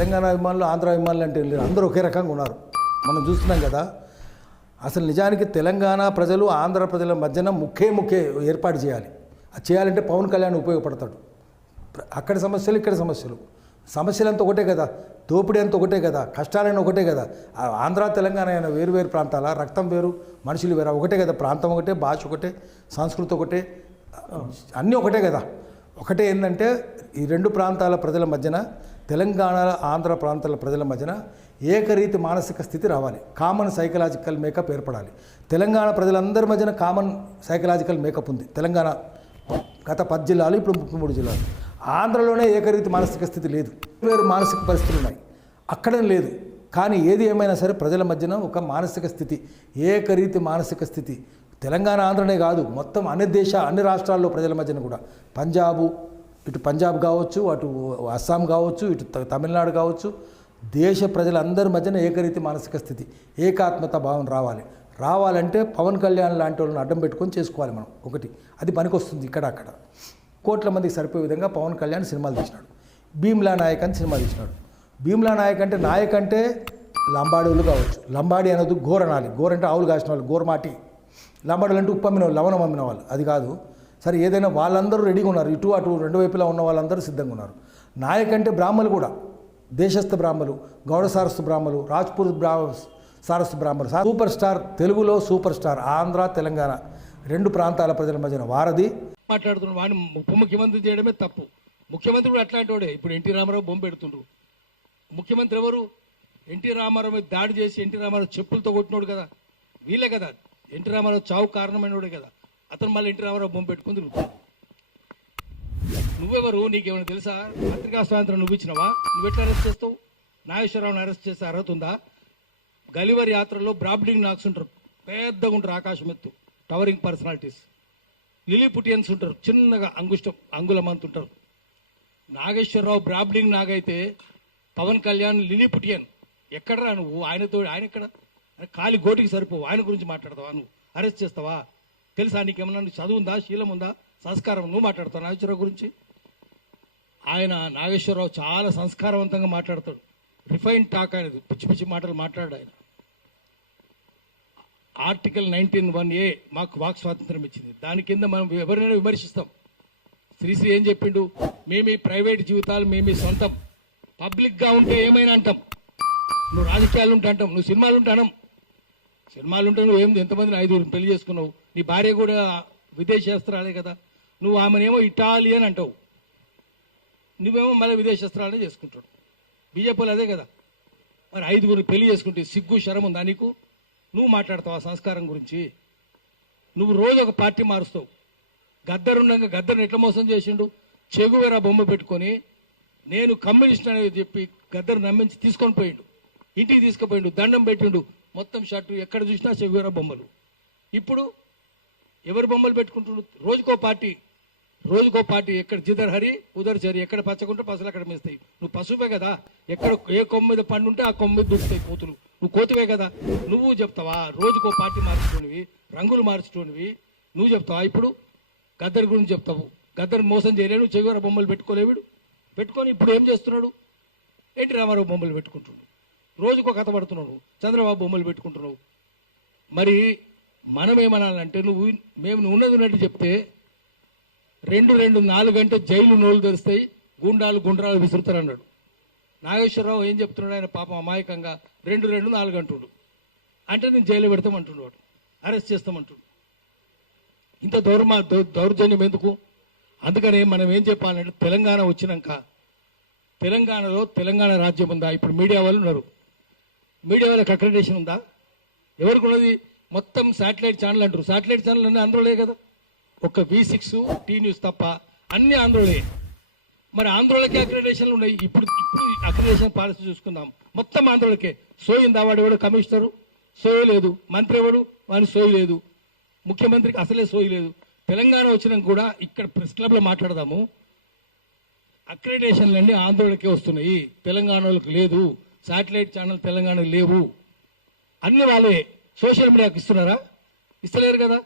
తెలంగాణ అభిమానులు ఆంధ్ర అభిమానులు అంటే లేరు, అందరూ ఒకే రకంగా ఉన్నారు. మనం చూస్తున్నాం కదా. అసలు నిజానికి తెలంగాణ ప్రజలు ఆంధ్ర ప్రజల మధ్యన ముఖ్య ఏర్పాటు చేయాలి. అది చేయాలంటే పవన్ కళ్యాణ్ ఉపయోగపడతాడు. అక్కడ సమస్యలు ఇక్కడ సమస్యలంతా ఒకటే కదా, దోపిడీ అంతా ఒకటే కదా, కష్టాలైనా ఒకటే కదా. ఆంధ్ర తెలంగాణ అయిన వేరు వేరు ప్రాంతాల రక్తం వేరు, మనుషులు వేరు, ఒకటే కదా. ప్రాంతం ఒకటే, భాష ఒకటే, సంస్కృతి ఒకటే, అన్నీ ఒకటే కదా. ఒకటే ఏంటంటే ఈ రెండు ప్రాంతాల ప్రజల మధ్యన, తెలంగాణ ఆంధ్ర ప్రాంతాల ప్రజల మధ్యన ఏకరీతి మానసిక స్థితి రావాలి. కామన్ సైకలాజికల్ మేకప్ ఏర్పడాలి. తెలంగాణ ప్రజలందరి మధ్యన కామన్ సైకలాజికల్ మేకప్ ఉంది. తెలంగాణ గత 10 జిల్లాలు, ఇప్పుడు 33 జిల్లాలు. ఆంధ్రలోనే ఏకరీతి మానసిక స్థితి లేదు, వేరు మానసిక పరిస్థితులు ఉన్నాయి, అక్కడే లేదు. కానీ ఏది ఏమైనా సరే ప్రజల మధ్యన ఒక మానసిక స్థితి, ఏకరీతి మానసిక స్థితి తెలంగాణ ఆంధ్రనే కాదు, మొత్తం అన్ని రాష్ట్రాల్లో ప్రజల మధ్యన కూడా, ఇటు పంజాబ్ కావచ్చు, అటు అస్సాం కావచ్చు, ఇటు తమిళనాడు కావచ్చు, దేశ ప్రజలందరి మధ్యన ఏకరీతి మానసిక స్థితి, ఏకాత్మత భావం రావాలంటే పవన్ కళ్యాణ్ లాంటి వాళ్ళని అడ్డం పెట్టుకొని చేసుకోవాలి మనం. ఒకటి అది పనికొస్తుంది. అక్కడ కోట్ల మందికి సరిపోయే విధంగా పవన్ కళ్యాణ్ సినిమాలు తీసినాడు. భీమ్లా నాయక్ అని సినిమా తీసినాడు. భీమ్లా నాయక్ అంటే లంబాడీలు కావచ్చు. లంబాడీ అనేది గోరనాలి, గోరంటే ఆవులు కాసిన వాళ్ళు, గోరమాటి. లంబాడీలు అంటే ఉప్పు అమ్మిన వాళ్ళు, లవణం అమ్మిన వాళ్ళు, అది కాదు. సరే ఏదైనా వాళ్ళందరూ రెడీగా ఉన్నారు, ఇటు అటు రెండు వైపులా ఉన్న వాళ్ళందరూ సిద్ధంగా ఉన్నారు. నాయక్ అంటే బ్రాహ్మలు కూడా, దేశస్థ బ్రాహ్మలు, గౌడ సారస్సు బ్రాహ్మలు, రాజ్పూర్ సారస్సు బ్రాహ్మలు. సూపర్ స్టార్, తెలుగులో సూపర్ స్టార్, ఆంధ్ర తెలంగాణ రెండు ప్రాంతాల ప్రజల మధ్యన వారధి. మాట్లాడుతున్నాడు వాడిని ఉప ముఖ్యమంత్రి చేయడమే తప్పు. ముఖ్యమంత్రి కూడా అట్లాంటి వాడే. ఇప్పుడు ఎన్టీ రామారావు బొమ్మ పెడుతుండ్రు. ముఖ్యమంత్రి ఎవరు? ఎన్టీ రామారావు మీద దాడి చేసి ఎన్టీ రామారావు చెప్పులతో కొట్టినోడు కదా, వీళ్ళే కదా. ఎన్టీ రామారావు చావు కారణమైనోడే కదా. అతను మళ్ళీ ఎన్టీ రామారావు బొమ్మ పెట్టుకుని తిరుగుతాడు. నువ్వెవరు? నీకేమైనా తెలుసా? పత్రికా స్వాతంత్రం నువ్వు ఇచ్చినవా? నువ్వు ఎట్లా అరెస్ట్ చేస్తావు? నాగేశ్వరరావుని అరెస్ట్ చేస్తే అర్హత ఉందా? గలివర్ యాత్రలో బ్రాబ్లింగ్ నాక్స్ ఉంటారు, పెద్దగా ఉంటారు, ఆకాశం ఎత్తు, టవరింగ్ పర్సనాలిటీస్. లిలీపుటియన్స్ ఉంటారు, చిన్నగా అంగుళమంత ఉంటారు. నాగేశ్వరరావు బ్రాబ్లింగ్ నాగైతే పవన్ కళ్యాణ్ లిలీపుటియన్. ఎక్కడరా నువ్వు? ఆయన ఎక్కడ? కాలి గోటికి సరిపోవు, ఆయన గురించి మాట్లాడతావా? నువ్వు అరెస్ట్ చేస్తావా? తెలుసా నీకేమన్నా? చదువు ఉందా, శీలం ఉందా, సంస్కారం? నువ్వు మాట్లాడతావు నాగేశ్వరరావు గురించి? నాగేశ్వరరావు చాలా సంస్కారవంతంగా మాట్లాడతాడు. రిఫైన్ టాక్ అనేది, పిచ్చి పిచ్చి మాటలు మాట్లాడు ఆయన. ఆర్టికల్ 19(1)A మాకు వాక్ స్వాతంత్రం ఇచ్చింది. దాని కింద మనం ఎవరినైనా విమర్శిస్తాం. శ్రీశ్రీ ఏం చెప్పిండు? మేమీ ప్రైవేట్ జీవితాలు మేమీ సొంతం, పబ్లిక్గా ఉంటే ఏమైనా అంటాం. నువ్వు రాజకీయాలు ఉంటే అంటాం, నువ్వు సినిమాలు ఉంటే అనం. సినిమాలు ఉంటే నువ్వు ఎంతమందిని 5 పెళ్లి చేసుకున్నావు? నీ భార్య కూడా విదేశస్త్రాలే కదా. నువ్వు ఆమెనేమో ఇటాలియన్ అంటావు, నువ్వేమో మళ్ళీ విదేశస్త్రాలే చేసుకుంటాడు. బీజేపీలు అదే కదా. మరి 5 పెళ్లి చేసుకుంటే సిగ్గు శరం ఉందా నీకు? నువ్వు మాట్లాడతావు ఆ సంస్కారం గురించి? నువ్వు రోజు ఒక పార్టీ మారుస్తావు. గద్దరుండగా గద్దర్ని ఎట్లా మోసం చేసిండు? చెగువేరా బొమ్మ పెట్టుకొని నేను కమ్యూనిస్ట్ అనేది చెప్పి గద్దరు నమ్మించి తీసుకొని పోయిండు, ఇంటికి తీసుకుపోయిండు, దండం పెట్టిండు, మొత్తం షర్టు ఎక్కడ చూసినా చెగువేరా బొమ్మలు. ఇప్పుడు ఎవరు బొమ్మలు పెట్టుకుంటుండు? రోజుకో పార్టీ. ఎక్కడ జిదర్ హరి ఉదర్ చరి, ఎక్కడ పచ్చకుంటే పసలు అక్కడ మేస్తాయి. నువ్వు పశువే కదా. ఎక్కడ ఏ కొమ్మ మీద పండు ఉంటే ఆ కొమ్మ మీద దొరుకుతాయి కోతులు. నువ్వు కోతివే కదా. నువ్వు చెప్తావా? రోజుకో పార్టీ మార్చుకోనివి, రంగులు మార్చుకోనివి నువ్వు చెప్తావా? ఇప్పుడు గద్దర్ గురించి చెప్తావు. గద్దర్ మోసం చేయలేడు, చెగువర బొమ్మలు పెట్టుకోలేవిడు. పెట్టుకొని ఇప్పుడు ఏం చేస్తున్నాడు? ఎన్టీ రామారావు బొమ్మలు పెట్టుకుంటున్నాడు, రోజుకో కథ పడుతున్నాడు, చంద్రబాబు బొమ్మలు పెట్టుకుంటున్నావు. మరి మనం ఏమనాలంటే, మేము ఉన్నది ఉన్నట్టు చెప్తే 2-4 గంటలు జైలు నోళ్ళు తెరుస్తాయి, గుండ్రాలు విసురుతారు అన్నాడు. నాగేశ్వరరావు ఏం చెప్తున్నాడు? ఆయన పాపం అమాయకంగా 2-4 గంటలు అంటే నేను జైలు పెడతామంటున్నాడు, అరెస్ట్ చేస్తామంటున్నాడు. ఇంత దౌర్జన్యం ఎందుకు? అందుకని మనం ఏం చెప్పాలంటే, తెలంగాణ వచ్చినాక తెలంగాణలో తెలంగాణ రాజ్యం ఉందా? ఇప్పుడు మీడియా వాళ్ళు ఉన్నారు, మీడియా వాళ్ళకి అక్రెడిటేషన్ ఉందా? ఎవరికి ఉన్నది? మొత్తం శాటిలైట్ ఛానల్ అంటారు. శాటిలైట్ ఛానల్ అన్నీ ఆంధ్రలే కదా. ఒక్క V6 టీ న్యూస్ తప్ప అన్ని ఆంధ్రలే. మరి ఆంధ్రలకే అక్రెడిటేషన్లు ఉన్నాయి. ఇప్పుడు అక్రెడిటేషన్ పాలసీ చూసుకుందాం, మొత్తం ఆంధ్రలకే. సోయిందా? వాడు ఎవడు కమిషనరు? సోయి లేదు. మంత్రి ఎవడు? వాని సోయి లేదు. ముఖ్యమంత్రికి అసలే సోయి లేదు. తెలంగాణ వచ్చినాక కూడా ఇక్కడ ప్రెస్ క్లబ్లో మాట్లాడదాము, అక్రెడిటేషన్లన్నీ ఆంధ్రలకే వస్తున్నాయి, తెలంగాణలకు లేదు. శాటిలైట్ ఛానల్ తెలంగాణ లేవు. అన్ని వాళ్ళే. సోషల్ మీడియాకి ఇస్తున్నారా? ఇస్తలేరు కదా.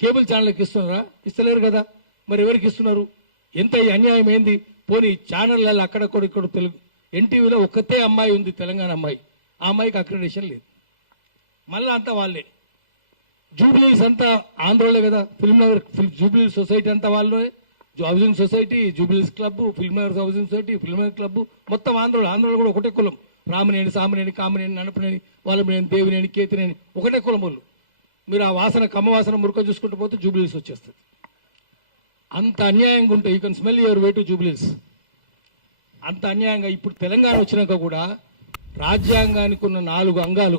కేబుల్ ఛానల్కి ఇస్తున్నారా? ఇస్తలేరు కదా. మరి ఎవరికి ఇస్తున్నారు? ఎంత అన్యాయం ఏంది? పోనీ ఛానళ్ళల్లో అక్కడక్కడ తెలుగు ఎన్టీవీలో ఒక్కతే అమ్మాయి ఉంది, తెలంగాణ అమ్మాయి. ఆ అమ్మాయికి అక్రిడేషన్ లేదు. మళ్ళీ అంతా వాళ్ళే. జూబ్లీస్ అంతా ఆంధ్రలో కదా, ఫిల్మ్ నగర్ జూబ్లీ సొసైటీ అంతా వాళ్ళే. Housing society, Jubilee's club, film Nagar housing society, film Nagar club మొత్తం ఆంధ్రలో కూడా ఒకటే కులం. రామనేని, సామనేని, కామనేని, ననపనేని, వాళ్ళమనేని, దేవినేని, కేతినేని ఒకటే కులం వాళ్ళు. మీరు ఆ వాసన, కమ్మ వాసన మురుక చూసుకుంటూ పోతే జూబ్లీస్ వచ్చేస్తుంది. అంత అన్యాయంగా ఉంటే you can smell your way to Jubilee's. అంత అన్యాయంగా ఇప్పుడు తెలంగాణ వచ్చినాక కూడా రాజ్యాంగానికి ఉన్న 4 అంగాలు